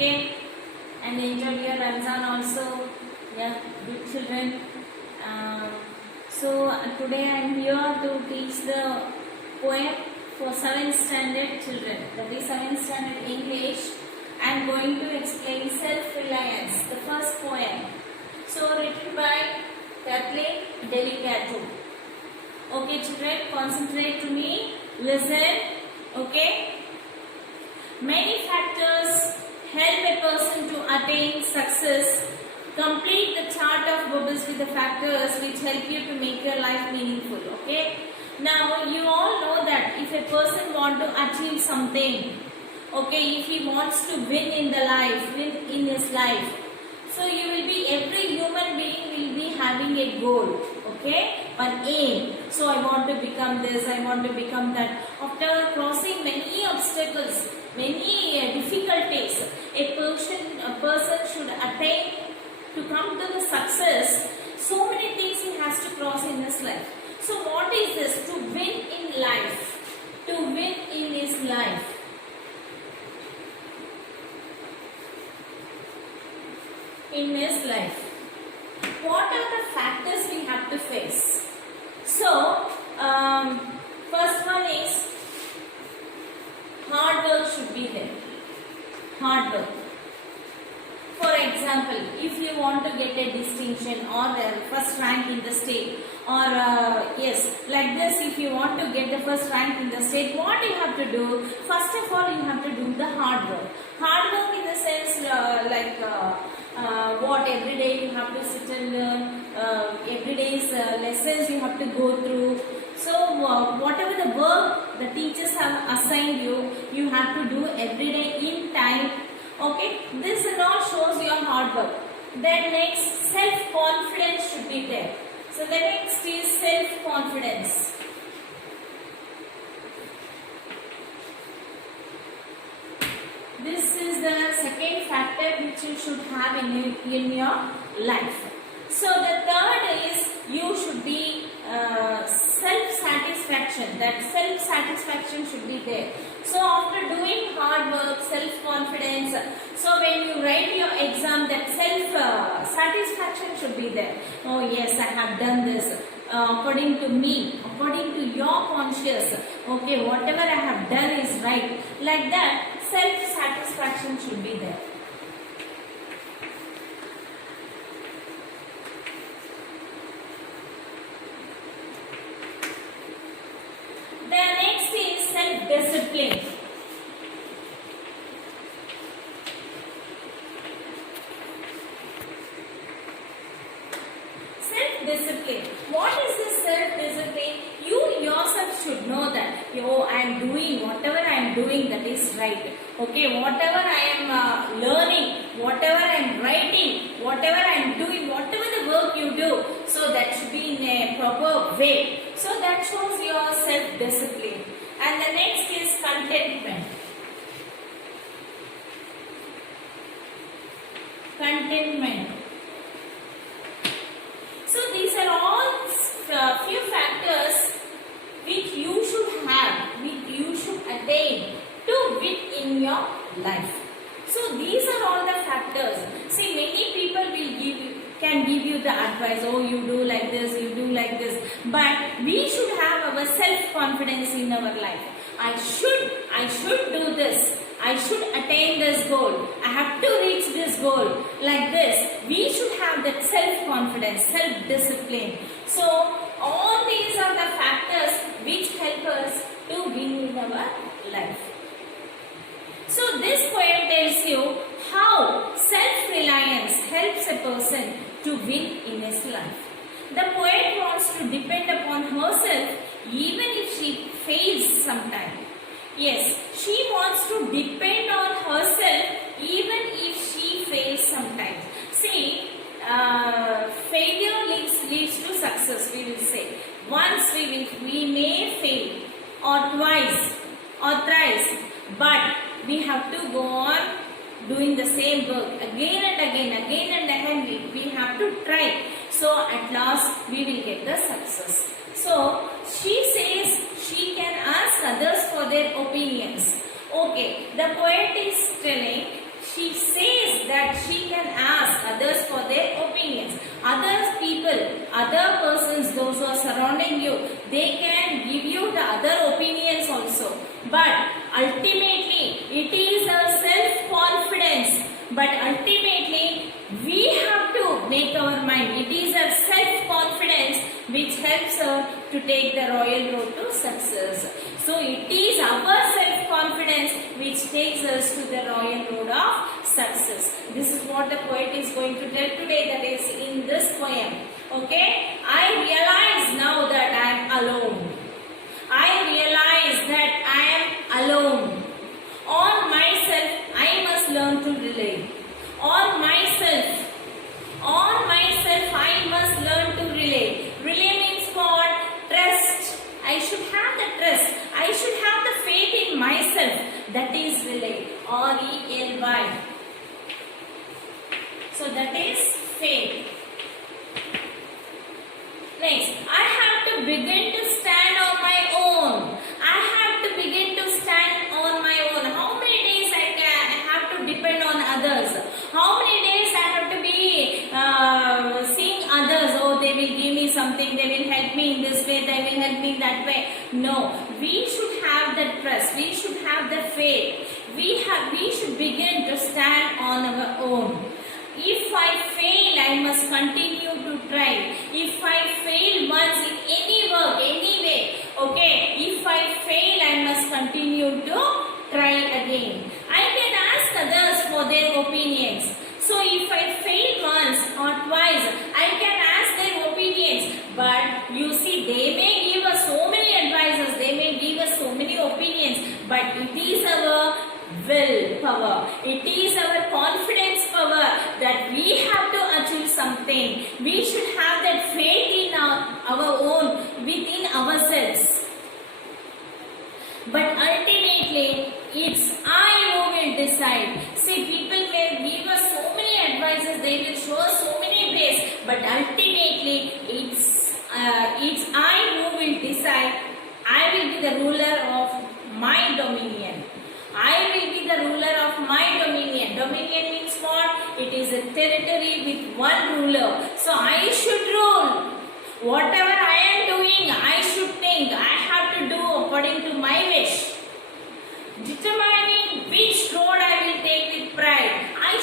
Okay, and enjoyed your Ramzan also. Yeah, good children. Today I am here to teach the poem for 7th standard children. That is 7th standard English. I am going to explain self-reliance, the first poem. So written by Kathleen Delicato. Okay children, concentrate to me, listen. Okay. Many factors help a person to attain success. Complete the chart of bubbles with the factors which help you to make your life meaningful. Okay. Now you all know that if a person wants to achieve something, okay, if he wants to win in the life, win in his life, so every human being will be having a goal, okay, an aim. So I want to become this, I want to become that. After crossing many obstacles, many difficulties, a person should attain to come to the success. So many things he has to cross in his life. So what is this? To win in life, to win in his life. In his life, what are the factors we have to face? So, first one is hard work should be there. Hard work. For example, if you want to get a distinction or the first rank in the state, or yes, like this, if you want to get the first rank in the state, what you have to do? First of all, you have to do the hard work. Hard work in the sense what every day you have to sit and learn, every day's lessons you have to go through. So whatever the work the teachers have assigned you, you have to do every day in time. Okay, this and all shows your hard work. Then next, self-confidence should be there. So the next is self-confidence. This is the second factor which you should have in your life. So the third is you should be self-satisfaction. That self-satisfaction should be there. So after doing hard work, self-confidence, so when you write your exam, that self-satisfaction should be there. Oh yes, I have done this according to me, according to your conscience. Okay, whatever I have done is right. Like that, self-satisfaction should be there. The next is self-discipline. Self-discipline. What is this self-discipline? You yourself should know that, oh, I am doing whatever I am doing, that is right. Okay, whatever I am learning, whatever I am writing, whatever I am doing, whatever the work you do, so that should be in a proper way. So that shows your self-discipline. And the next is contentment. Contentment. So these are all few factors which you should have, which you should attain to win in your life. So these are all the factors. See, many people can give you the advice, oh, you do like this, you do like this. But we should have our self-confidence in our life. I should do this. I should attain this goal. I have to reach this goal. Like this, we should have that self-confidence, self-discipline. So all these are the factors which help us to win in our life. So this poem tells you how self-reliance helps a person to win in his life. The poet wants to depend upon herself even if she fails sometime. Yes, she wants to depend on herself even if she fails sometimes. See, failure leads to success, we will say. Once we may fail, or twice, or thrice, but we have to go on doing the same work again and again, we have to try. So at last we will get the success. So she says she can ask others for their opinions. Okay, the poet is telling, she says that she can ask others for their opinions. Other people, other persons, those who are surrounding you, they can give you the other opinions also. But ultimately, it is a self-confidence. But ultimately, we have to make our mind. It is a self-confidence which helps her to take the royal road to success. So it is our self-confidence which takes us to the royal road of success. This is what the poet is going to tell today, that is in this poem. Okay? I realize now that I am alone. I realize that I am alone. On myself, I must learn to rely. On myself, I must learn to rely. Rely means what? Trust. I should have the trust. I should have the faith in myself. That is rely. R-E-L-Y. So that is faith. Next, I have to begin to stand on my own. I have to begin to stand on my own. How many days I have to depend on others? How many days I have to be seeing others? Oh, they will give me something. They will help me in this way. They will help me that way. No, we should have the trust. We should have the faith. We should begin to stand on our own. If I fail, I must continue to try. If I fail once in any work, any way, okay, if I fail, I must continue to try again. I can ask others for their opinions. So if I fail once or twice, I can ask their opinions. But you see, they may give us so many advices, they may give us so many opinions, but it is our will power. It is our confidence power that we have to achieve something. We should have that faith in our own, within ourselves. But ultimately, it's I who will decide. See, people may give us so many advices, they will show us so many ways, but ultimately, it's I who will decide. I will be the ruler of my dominion. I will be the ruler of my dominion. Dominion means what? It is a territory with one ruler. So I should rule. Whatever I am doing, I should think. I have to do according to my wish. Determining which road I will take with pride. I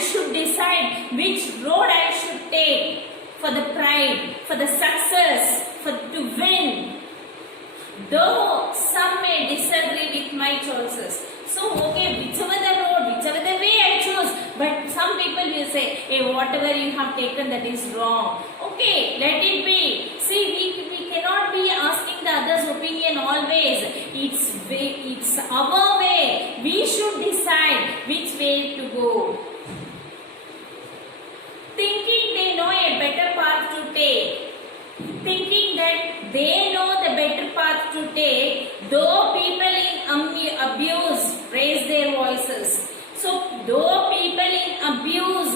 should decide which road I should take for the pride, for the success, to win. Though some may disagree with my choices. So, okay, whichever the road, whichever the way I choose, but some people will say, hey, whatever you have taken, that is wrong. Okay, let it be. See, we cannot be asking the other's opinion always. It's our way. We should decide which way to go. Thinking they know a better path to take. Thinking that they know the better path to take, though people in abuse raise their voices. So, though people in abuse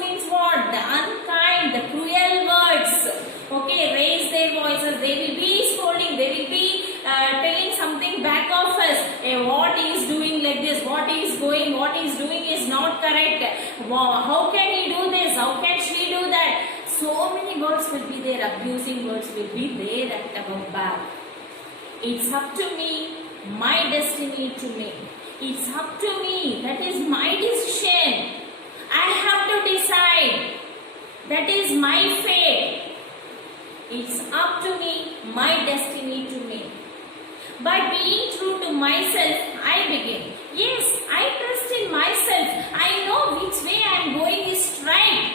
means what? The unkind, the cruel words, okay, raise their voices. They will be scolding, they will be telling something back of us. Hey, what he is doing like this, what he is doing is not correct. How can he do this? How can she do that? So many words will be there, abusing words will be there at our back. It's up to me, my destiny to make. It's up to me, that is my decision. I have to decide. That is my fate. It's up to me, my destiny to make. By being true to myself, I begin. Yes, I trust in myself. I know which way I am going is right.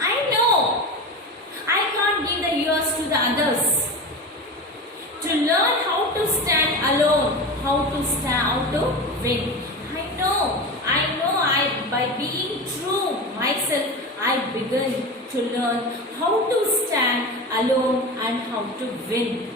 I know. I can't give the ears to the others. To learn how to stand alone, how to win. By being true myself, I begin to learn how to stand alone and how to win.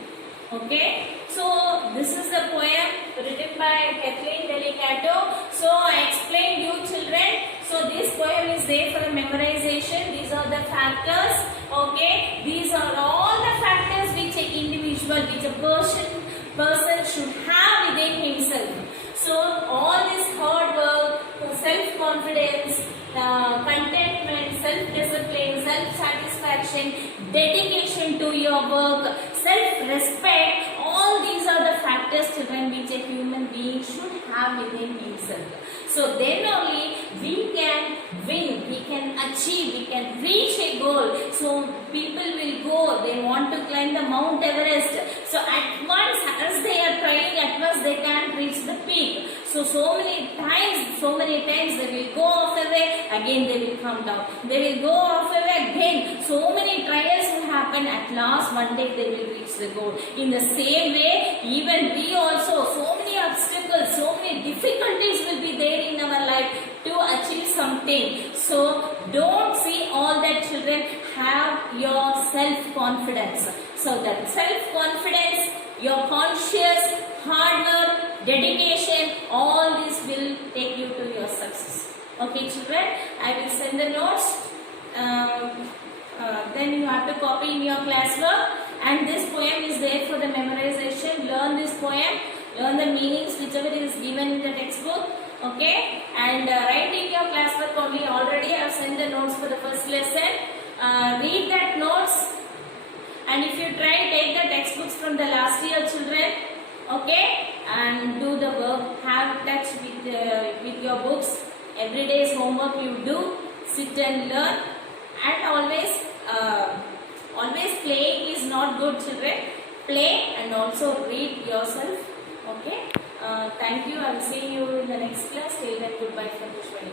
Okay? So, this is the poem written by Kathleen Delicato. So, I explained you children. So, this poem is there for the memorization. These are the factors. Okay? These are all the factors which an individual, which a person should have within himself. So, all this hard work, satisfaction, dedication to your work, self-respect. All these are the factors, children, which a human being should have within himself. So then only we can win, we can achieve, we can reach a goal. So people will go, they want to climb the Mount Everest. So at once, as they are trying, at once they can't reach the peak. So many times they will go off away, again they will come down. They will go off away again. So many trials will happen. At last, one day they will reach the goal. In the same way, even we also, so many obstacles, so many difficulties will be there in our life to achieve something. So don't see all that, children. Have your self-confidence. So that self-confidence, your conscious, hard work, dedication, all this will take you to your success. Okay, children, I will send the notes. Then you have to copy in your classwork. And this poem is there for the memorization. Learn this poem. Learn the meanings whichever is given in the textbook. Okay, and write in your classwork only. Already I have sent the notes for the first lesson. Read that notes, and if you try, take the textbooks from the last year, children. Okay, and do the work. Have touch with your books. Every day's homework you do. Sit and learn, and always playing is not good, children. Play and also read yourself. Okay. Thank you. I will see you in the next class. Till then, goodbye from Pushpani.